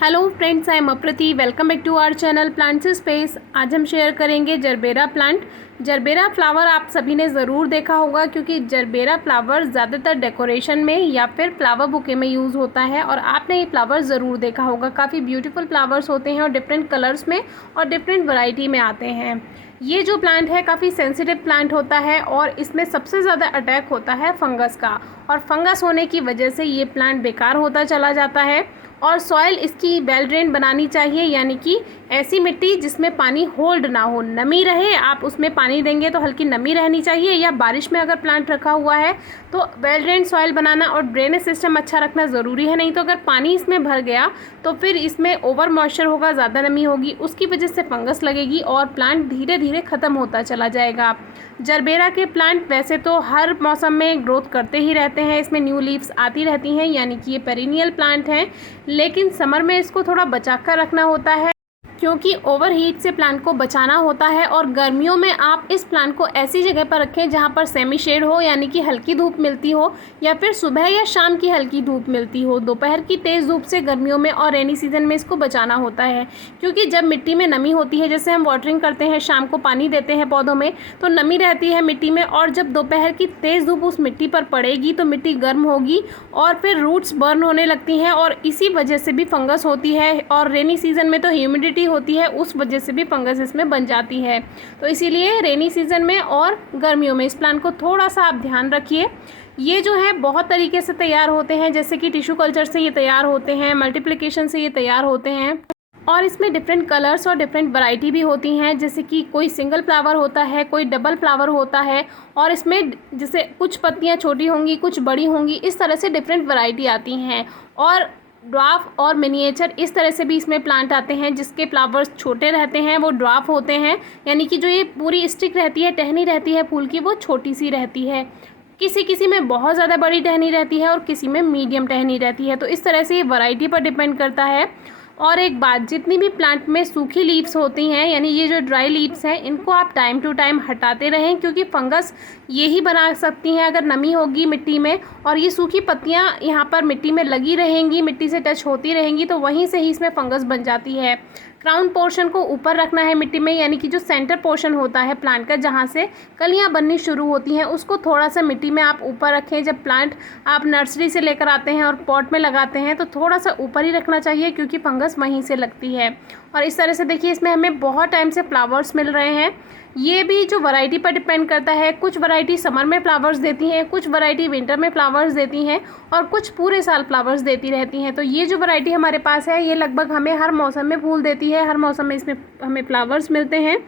Hello friends, I am Aprati. Welcome back to our channel plants space. आज हम share करेंगे gerbera plant. Gerbera flower आप सभी ने ज़रूर देखा होगा, क्योंकि जरबेरा फ्लावर ज़्यादातर डेकोरेशन में या फिर फ्लावर बुके में यूज़ होता है। और आपने ये फ्लावर ज़रूर देखा होगा, काफ़ी ब्यूटीफुल फ्लावर्स होते हैं और डिफरेंट कलर्स में और डिफरेंट वैरायटी में आते हैं। ये जो प्लांट है काफ़ी सेंसिटिव प्लांट होता है और इसमें सबसे ज़्यादा अटैक होता है फंगस का, और फंगस होने की वजह से ये प्लांट बेकार होता चला जाता है। और सॉइल इसकी वेल ड्रेन बनानी चाहिए, यानी कि ऐसी मिट्टी जिसमें पानी होल्ड ना हो, नमी रहे। आप उसमें पानी देंगे तो हल्की नमी रहनी चाहिए, या बारिश में अगर प्लांट रखा हुआ है तो वेल ड्रेन सॉइल बनाना और ड्रेनेज सिस्टम अच्छा रखना ज़रूरी है। नहीं तो अगर पानी इसमें भर गया तो फिर इसमें ओवर मॉइस्चर होगा, ज़्यादा नमी होगी, उसकी वजह से फंगस लगेगी और प्लांट धीरे धीरे ख़त्म होता चला जाएगा। जरबेरा के प्लांट वैसे तो हर मौसम में ग्रोथ करते ही रहते हैं, इसमें न्यू लीव्स आती रहती हैं, यानी कि ये पेरिनियल प्लांट हैं। लेकिन समर में इसको थोड़ा बचा कर रखना होता है, क्योंकि ओवर हीट से प्लांट को बचाना होता है। और गर्मियों में आप इस प्लांट को ऐसी जगह पर रखें जहाँ पर सेमी शेड हो, यानी कि हल्की धूप मिलती हो, या फिर सुबह या शाम की हल्की धूप मिलती हो। दोपहर की तेज़ धूप से गर्मियों में और रेनी सीजन में इसको बचाना होता है, क्योंकि जब मिट्टी में नमी होती है, जैसे हम वाटरिंग करते हैं, शाम को पानी देते हैं पौधों में, तो नमी रहती है मिट्टी में, और जब दोपहर की तेज़ धूप उस मिट्टी पर पड़ेगी तो मिट्टी गर्म होगी और फिर रूट्स बर्न होने लगती हैं, और इसी वजह से भी फंगस होती है। और रेनी सीजन में तो ह्यूमिडिटी होती है, उस वजह से भी फंगस इसमें बन जाती है। तो इसीलिए रेनी सीजन में और गर्मियों में इस प्लांट को थोड़ा सा आप ध्यान रखिए। ये जो है बहुत तरीके से तैयार होते हैं, जैसे कि टिश्यू कल्चर से ये तैयार होते हैं, मल्टीप्लिकेशन से ये तैयार होते हैं, और इसमें डिफरेंट कलर्स और डिफरेंट वैरायटी भी होती हैं। जैसे कि कोई सिंगल फ्लावर होता है, कोई डबल फ्लावर होता है, और इसमें जैसे कुछ पत्तियां छोटी होंगी, कुछ बड़ी होंगी, इस तरह से डिफरेंट वैरायटी आती हैं। और ड्वार्फ और मिनिएचर इस तरह से भी इसमें प्लांट आते हैं, जिसके फ्लावर्स छोटे रहते हैं, वो ड्वार्फ होते हैं, यानी कि जो ये पूरी स्टिक रहती है, टहनी रहती है फूल की, वो छोटी सी रहती है। किसी किसी में बहुत ज़्यादा बड़ी टहनी रहती है और किसी में मीडियम टहनी रहती है। तो इस तरह से ये वैरायटी पर डिपेंड करता है। और एक बात, जितनी भी प्लांट में सूखी लीव्स होती हैं, यानी ये जो ड्राई लीव्स हैं, इनको आप टाइम टू टाइम हटाते रहें, क्योंकि फंगस यही बना सकती हैं अगर नमी होगी मिट्टी में। और ये सूखी पत्तियां यहाँ पर मिट्टी में लगी रहेंगी, मिट्टी से टच होती रहेंगी, तो वहीं से ही इसमें फंगस बन जाती है। क्राउन पोर्शन को ऊपर रखना है मिट्टी में, यानी कि जो सेंटर पोर्शन होता है प्लांट का, जहाँ से कलियाँ बननी शुरू होती हैं, उसको थोड़ा सा मिट्टी में आप ऊपर रखें। जब प्लांट आप नर्सरी से लेकर आते हैं और पॉट में लगाते हैं तो थोड़ा सा ऊपर ही रखना चाहिए, क्योंकि फंगस वहीं से लगती है। और इस तरह से देखिए, इसमें हमें बहुत टाइम से फ्लावर्स मिल रहे हैं। ये भी जो वैरायटी पर डिपेंड करता है, कुछ वैरायटी समर में फ्लावर्स देती हैं, कुछ वैरायटी विंटर में फ्लावर्स देती हैं, और कुछ पूरे साल फ्लावर्स देती रहती हैं। तो ये जो वैरायटी हमारे पास है, ये लगभग हमें हर मौसम में फूल देती है, हर मौसम में इसमें हमें फ्लावर्स मिलते हैं।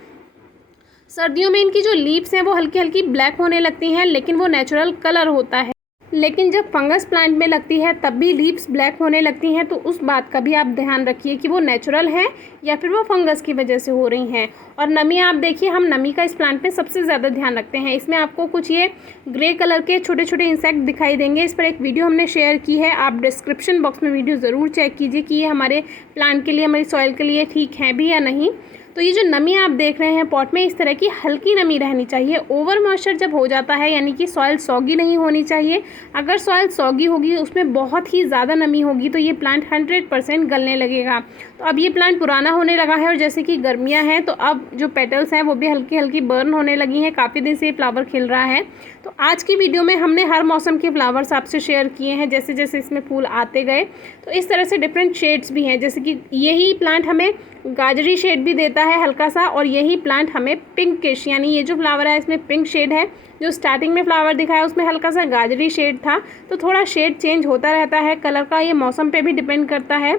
सर्दियों में इनकी जो लीव्स हैं वो हल्की हल्की ब्लैक होने लगती हैं, लेकिन वो नेचुरल कलर होता है। लेकिन जब फंगस प्लांट में लगती है तब भी लीव्स ब्लैक होने लगती हैं, तो उस बात का भी आप ध्यान रखिए कि वो नेचुरल है या फिर वो फंगस की वजह से हो रही हैं। और नमी आप देखिए, हम नमी का इस प्लांट में सबसे ज़्यादा ध्यान रखते हैं। इसमें आपको कुछ ये ग्रे कलर के छोटे छोटे इंसेक्ट दिखाई देंगे। इस पर एक वीडियो हमने शेयर की है, आप डिस्क्रिप्शन बॉक्स में वीडियो ज़रूर चेक कीजिए कि ये हमारे प्लांट के लिए, हमारी सॉइल के लिए ठीक है भी या नहीं। तो ये जो नमी आप देख रहे हैं पॉट में, इस तरह की हल्की नमी रहनी चाहिए। ओवर मॉइस्चर जब हो जाता है, यानी कि सॉइल सॉगी नहीं होनी चाहिए। अगर सॉइल सॉगी होगी, उसमें बहुत ही ज़्यादा नमी होगी, तो ये प्लांट 100% गलने लगेगा। तो अब ये प्लांट पुराना होने लगा है, और जैसे कि गर्मियाँ हैं तो अब जो पेटल्स हैं वो भी हल्की हल्की बर्न होने लगी हैं। काफ़ी दिन से ये फ्लावर खिल रहा है। तो आज की वीडियो में हमने हर मौसम के फ्लावर्स आपसे शेयर किए हैं, जैसे जैसे इसमें फूल आते गए। तो इस तरह से डिफरेंट शेड्स भी हैं, जैसे कि यही प्लांट हमें गाजरी शेड भी देता है हल्का सा, और यही प्लांट हमें पिंकिश, यानी ये जो फ्लावर है इसमें पिंक शेड है। जो स्टार्टिंग में फ्लावर दिखाया उसमें हल्का सा गाजरी शेड था। तो थोड़ा शेड चेंज होता रहता है कलर का, ये मौसम पे भी डिपेंड करता है।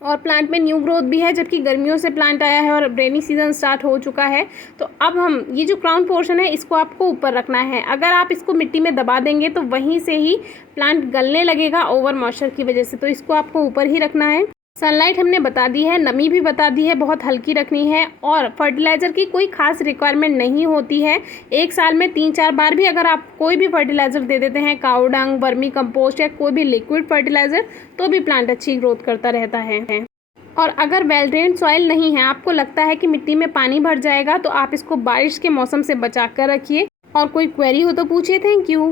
और प्लांट में न्यू ग्रोथ भी है, जबकि गर्मियों से प्लांट आया है और रेनी सीजन स्टार्ट हो चुका है। तो अब हम ये जो क्राउन पोर्शन है इसको आपको ऊपर रखना है। अगर आप इसको मिट्टी में दबा देंगे तो वहीं से ही प्लांट गलने लगेगा ओवर मॉइस्चर की वजह से, तो इसको आपको ऊपर ही रखना है। सनलाइट हमने बता दी है, नमी भी बता दी है, बहुत हल्की रखनी है, और फर्टिलाइज़र की कोई खास रिक्वायरमेंट नहीं होती है। एक साल में 3-4 बार भी अगर आप कोई भी फर्टिलाइज़र दे देते हैं, काऊ डंग, वर्मी कंपोस्ट या कोई भी लिक्विड फर्टिलाइज़र, तो भी प्लांट अच्छी ग्रोथ करता रहता है। और अगर वेल ड्रेन्ड सॉइल नहीं है, आपको लगता है कि मिट्टी में पानी भर जाएगा, तो आप इसको बारिश के मौसम से बचा कर रखिए। और कोई क्वेरी हो तो पूछिए। Thank you.